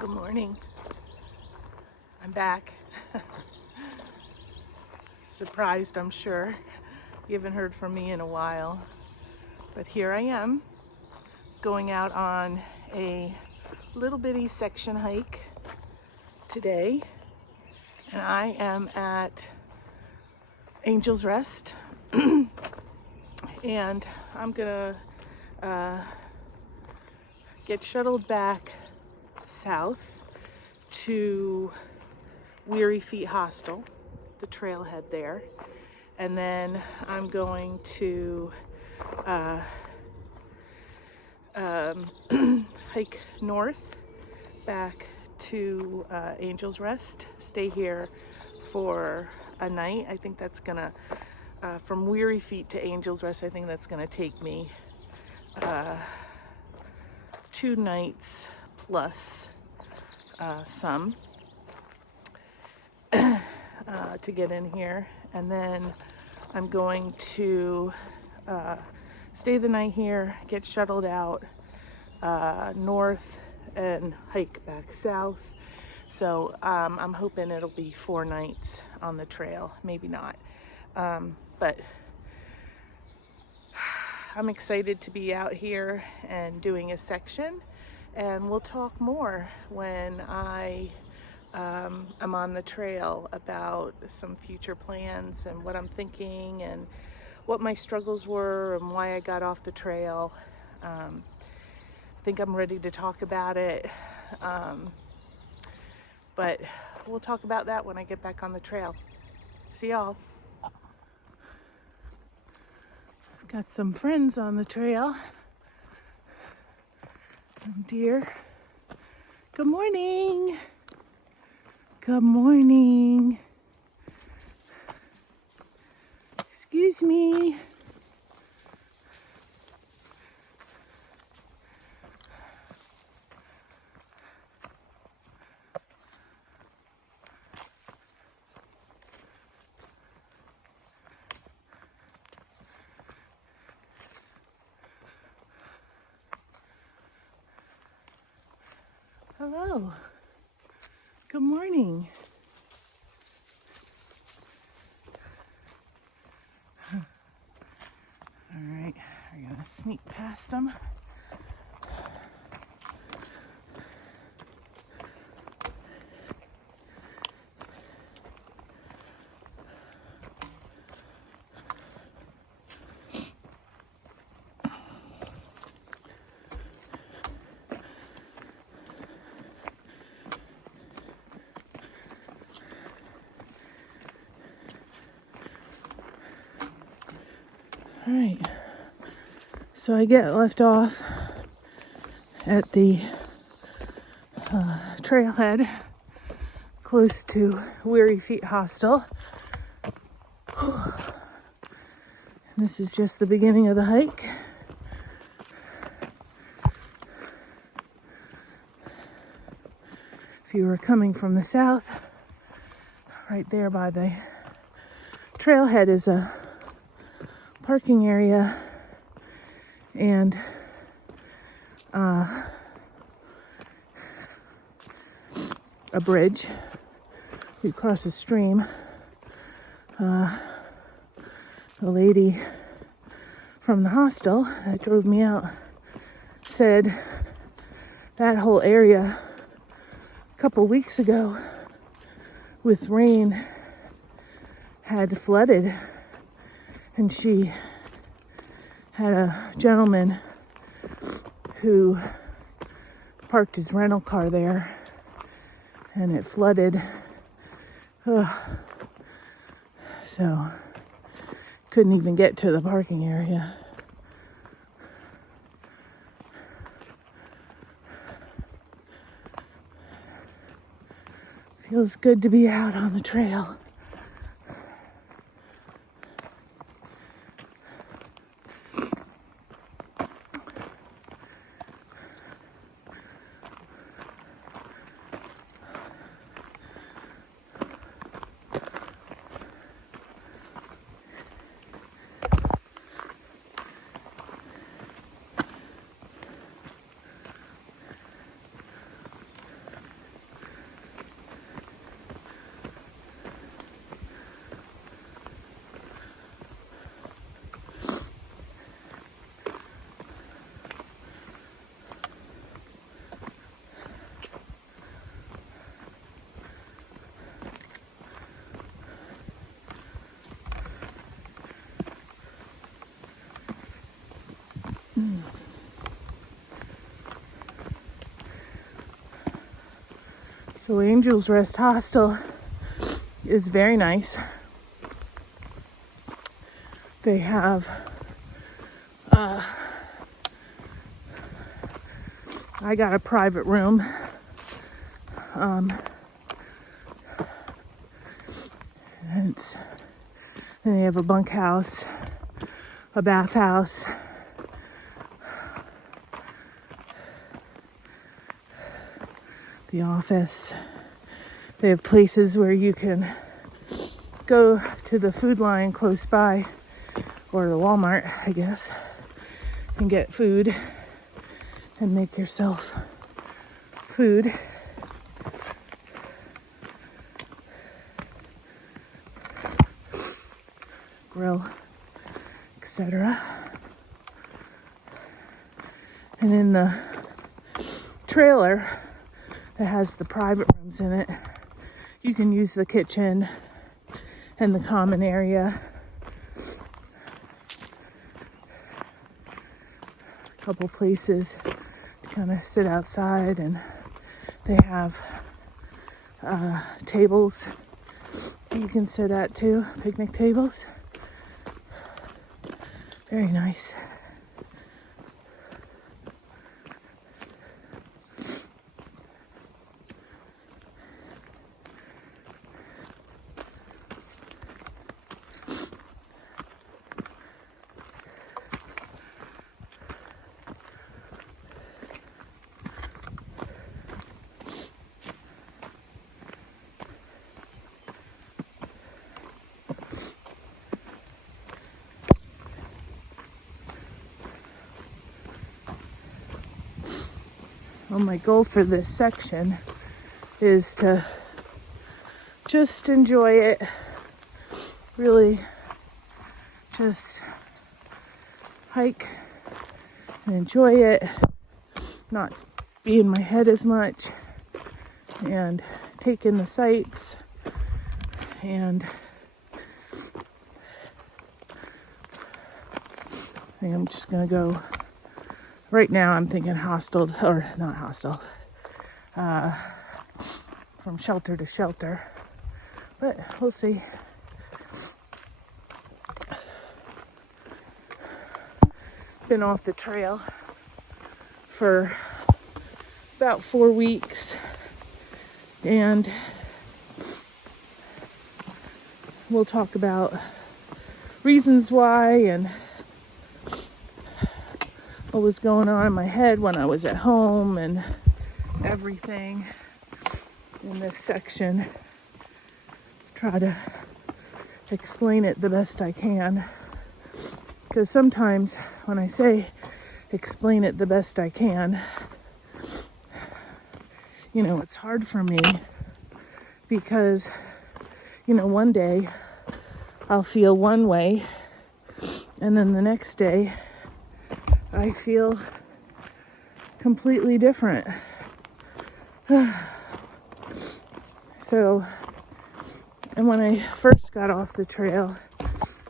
Good morning. I'm back. Surprised, I'm sure. You haven't heard from me in a while. But here I am, going out on a little bitty section hike today. And I am at Angel's Rest. And I'm gonna get shuttled back south to Weary Feet Hostel, the trailhead there, and then I'm going to hike north back to Angel's Rest, stay here for a night. I think that's gonna, from Weary Feet to Angel's Rest, I think that's gonna take me 2 nights plus some to get in here, and then I'm going to stay the night here, get shuttled out north and hike back south. So I'm hoping it'll be 4 nights on the trail, maybe not, but I'm excited to be out here and doing a section, and we'll talk more when I am on the trail about some future plans and what I'm thinking and what my struggles were and why I got off the trail. I think I'm ready to talk about it, but we'll talk about that when I get back on the trail. See y'all. Got some friends on the trail. Some deer. Good morning. Good morning. Excuse me. Hello. Good morning. All right, I'm gonna sneak past them. All right, so I get left off at the trailhead close to Weary Feet Hostel. And this is just the beginning of the hike. If you were coming from the south, right there by the trailhead is a parking area and a bridge. You cross a stream. A lady from the hostel that drove me out said that whole area a couple weeks ago with rain had flooded, and she had a gentleman who parked his rental car there and it flooded. So couldn't even get to the parking area. Feels good to be out on the trail. So Angel's Rest Hostel is very nice. They have I got a private room. And they have a bunkhouse, a bathhouse, the office. They have places where you can go to the food line close by, or the Walmart, I guess, and get food and make yourself food. Grill, etc. And in the trailer that has the private rooms in it, you can use the kitchen and the common area. A couple places to kind of sit outside, and they have tables you can sit at too, picnic tables. Very nice. Well, my goal for this section is to just enjoy it, really just hike and enjoy it, not be in my head as much, and take in the sights. And I think I'm just gonna go. Right now I'm thinking hostel, or not hostel, from shelter to shelter, but we'll see. Been off the trail for about 4 weeks, and we'll talk about reasons why and what was going on in my head when I was at home and everything in this section. Try to explain it the best I can, because sometimes when I say explain it the best I can, you know, it's hard for me because, you know, one day I'll feel one way and then the next day I feel completely different. So, and when I first got off the trail,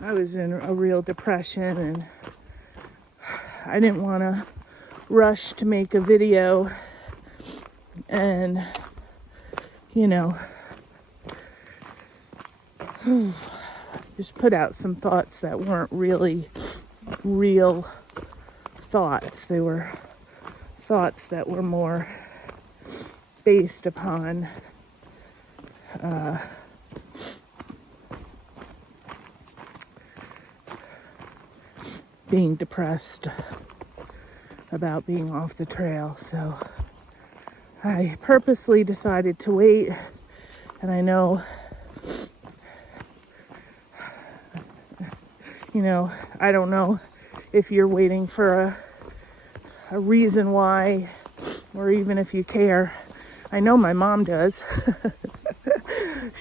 I was in a real depression, and I didn't want to rush to make a video and, you know, just put out some thoughts that weren't really real thoughts. They were thoughts that were more based upon being depressed about being off the trail. So I purposely decided to wait, and I know, you know, I don't know if you're waiting for a reason why, or even if you care. I know my mom does.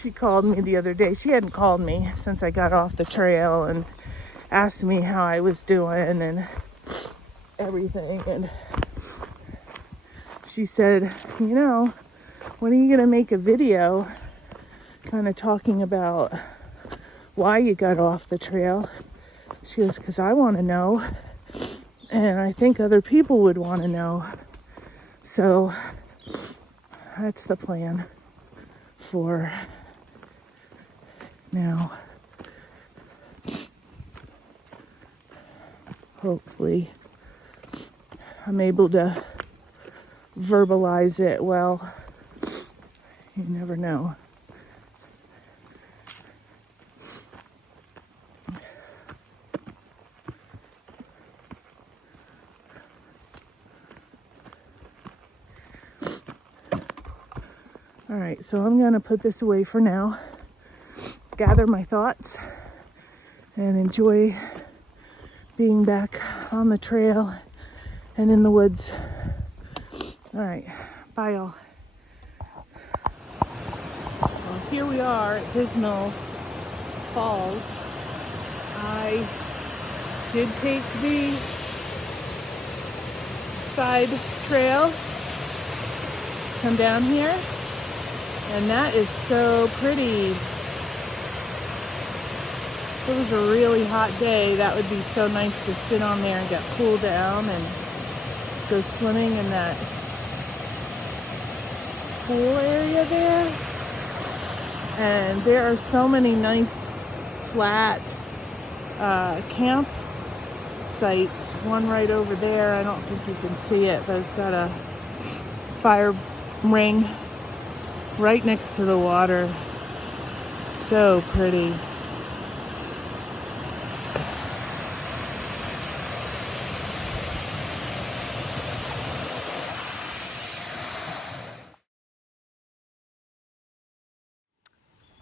She called me the other day. She hadn't called me since I got off the trail and asked me how I was doing and everything. And she said, you know, when are you going to make a video kind of talking about why you got off the trail? She goes, because I want to know, and I think other people would want to know. So that's the plan. for now. Hopefully I'm able to verbalize it well. You never know. All right, so I'm gonna put this away for now, gather my thoughts, and enjoy being back on the trail and in the woods. All right, bye y'all. Well, here we are at Dismal Falls. I did take the side trail, come down here, and that is so pretty. If it was a really hot day, that would be so nice to sit on there and get cooled down and go swimming in that pool area there. And there are so many nice flat camp sites. One right over there, I don't think you can see it, but it's got a fire ring right next to the water. So pretty.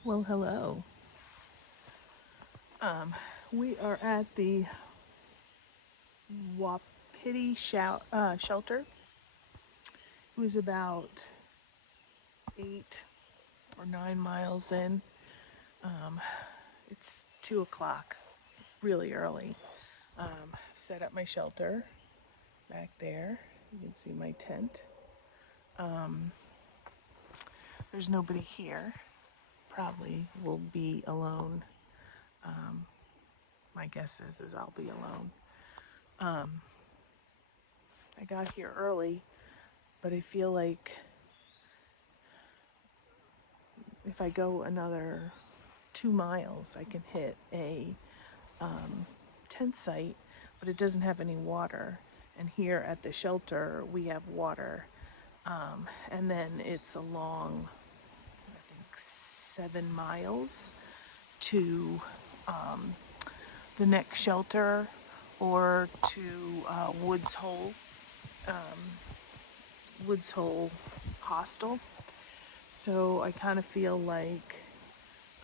Well, hello. We are at the Wapiti shelter. It was about 8 or 9 miles in. It's 2 o'clock, really early. Set up my shelter back there. You can see my tent. There's nobody here. Probably will be alone. My guess is I'll be alone. I got here early, but I feel like if I go another 2 miles, I can hit a tent site, but it doesn't have any water. And here at the shelter, we have water. And then it's a long, I think, 7 miles to the next shelter or to Woods Hole Hostel. So I kind of feel like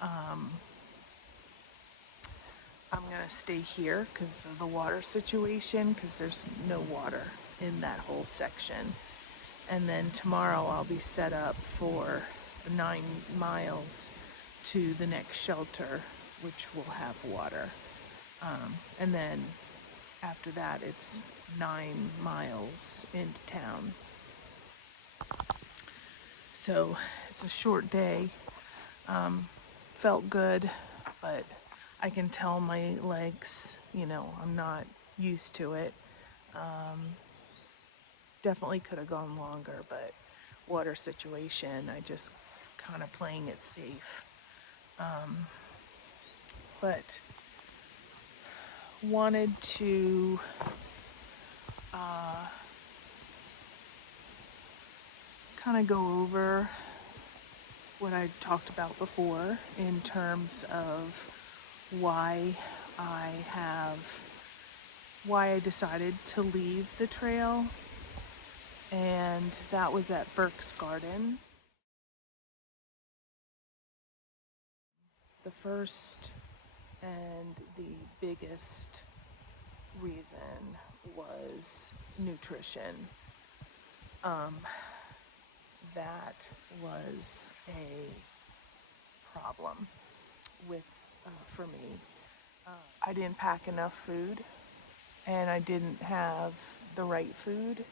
I'm gonna stay here because of the water situation, because there's no water in that whole section. And then tomorrow I'll be set up for the 9 miles to the next shelter, which will have water. And then after that, it's 9 miles into town. So it's a short day. Felt good, but I can tell my legs, I'm not used to it. Definitely could have gone longer, but water situation, I just kind of playing it safe. But wanted to kind of go over what I talked about before in terms of why I decided to leave the trail, and that was at Burke's Garden. The first and the biggest reason was nutrition. That was a problem for me. I didn't pack enough food, and I didn't have the right food.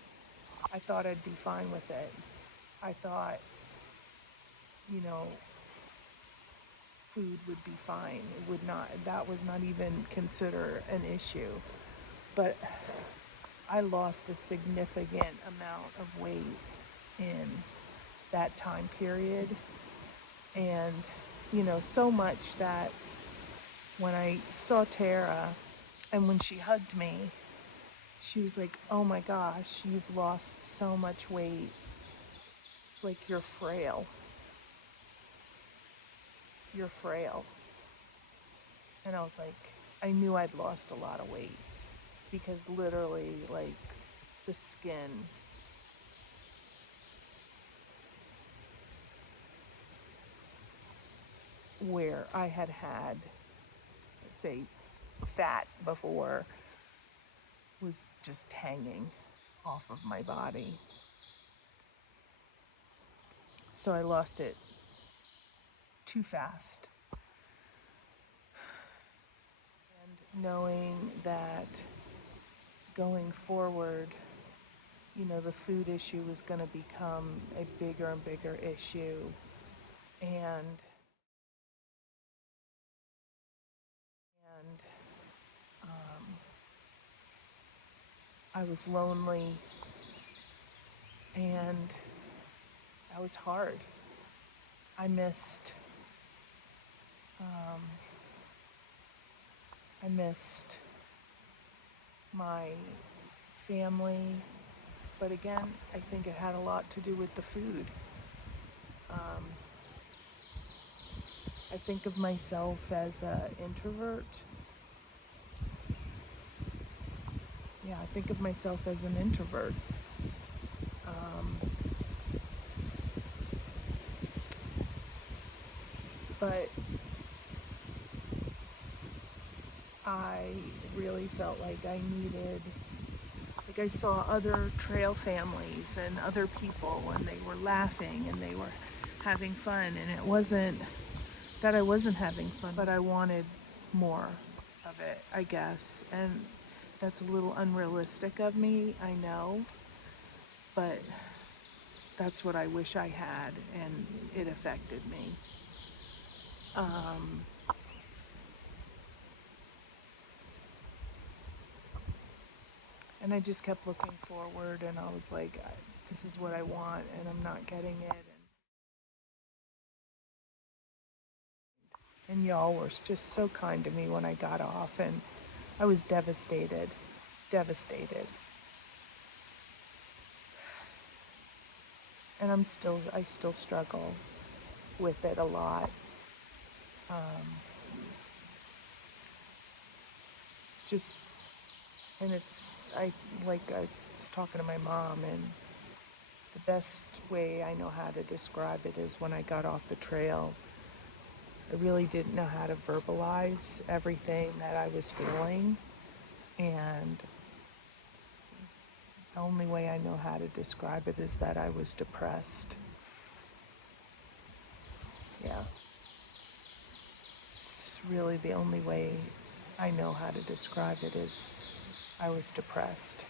I thought I'd be fine with it. I thought, food would be fine. It would not, that was not even considered an issue. But I lost a significant amount of weight in that time period. And, so much that when I saw Tara and when she hugged me, she was like, "Oh my gosh, you've lost so much weight. It's like you're frail. You're frail." And I was like, I knew I'd lost a lot of weight because literally, like, the skin where I had, say, fat before was just hanging off of my body. So I lost it too fast. And knowing that going forward, the food issue was going to become a bigger and bigger issue. And I was lonely, and that was hard. I missed um, I missed my family, but again, I think it had a lot to do with the food. Um, I think of myself as an introvert. Yeah, I think of myself as an introvert. Um, but I really felt like I saw other trail families and other people, and they were laughing and they were having fun, and it wasn't that I wasn't having fun, but I wanted more of it, I guess. And that's a little unrealistic of me, I know, but that's what I wish I had, and it affected me. Um, and I just kept looking forward, and I was like, this is what I want, and I'm not getting it. And y'all were just so kind to me when I got off, and I was devastated, devastated. And I still struggle with it a lot. Um, just, and I was talking to my mom, and the best way I know how to describe it is when I got off the trail, I really didn't know how to verbalize everything that I was feeling. And the only way I know how to describe it is that I was depressed. Yeah. It's really the only way I know how to describe it is I was depressed.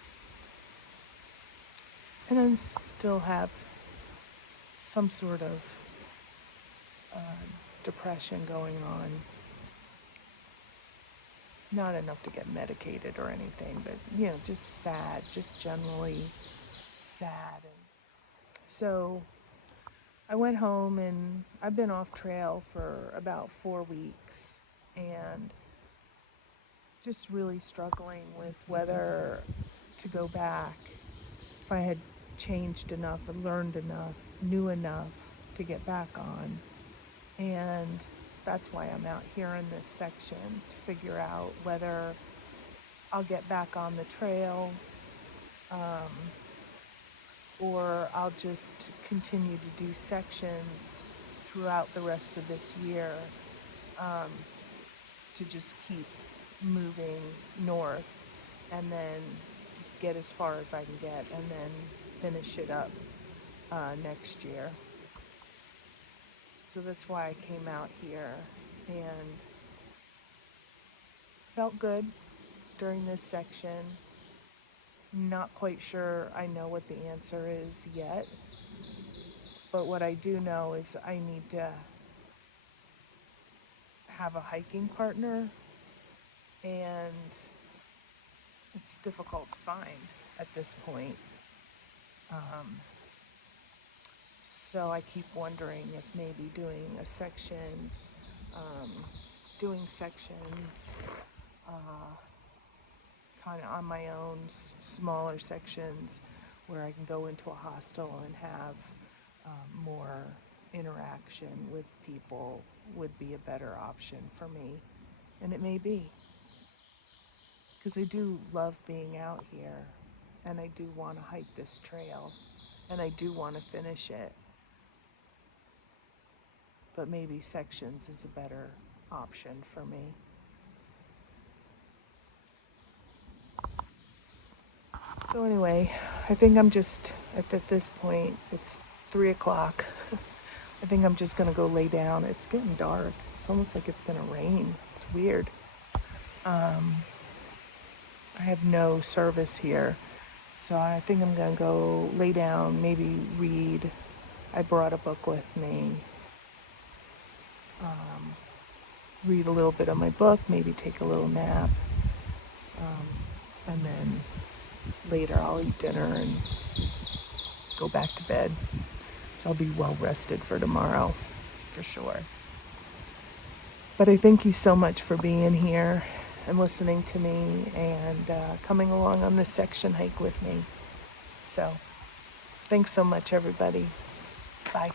And I still have some sort of uh, depression going on. Not enough to get medicated or anything, but just sad, just generally sad. And so I went home, and I've been off trail for about 4 weeks, and just really struggling with whether to go back, if I had changed enough and learned enough, knew enough to get back on. And that's why I'm out here in this section, to figure out whether I'll get back on the trail, um, or I'll just continue to do sections throughout the rest of this year, um, to just keep moving north and then get as far as I can get and then finish it up next year. So that's why I came out here, and felt good during this section. Not quite sure I know what the answer is yet, but what I do know is I need to have a hiking partner, and it's difficult to find at this point. So I keep wondering if maybe doing a section, doing sections, kind of on my own, smaller sections where I can go into a hostel and have more interaction with people would be a better option for me. And it may be, because I do love being out here, and I do want to hike this trail, and I do want to finish it. But maybe sections is a better option for me. So anyway, I think I'm just, at this point, it's 3 o'clock. I think I'm just gonna go lay down. It's getting dark. It's almost like it's gonna rain. It's weird. I have no service here. So I think I'm gonna go lay down, maybe read. I brought a book with me. Read a little bit of my book, maybe take a little nap. And then later I'll eat dinner and go back to bed. So I'll be well rested for tomorrow, for sure. But I thank you so much for being here and listening to me and coming along on this section hike with me. So thanks so much, everybody. Bye.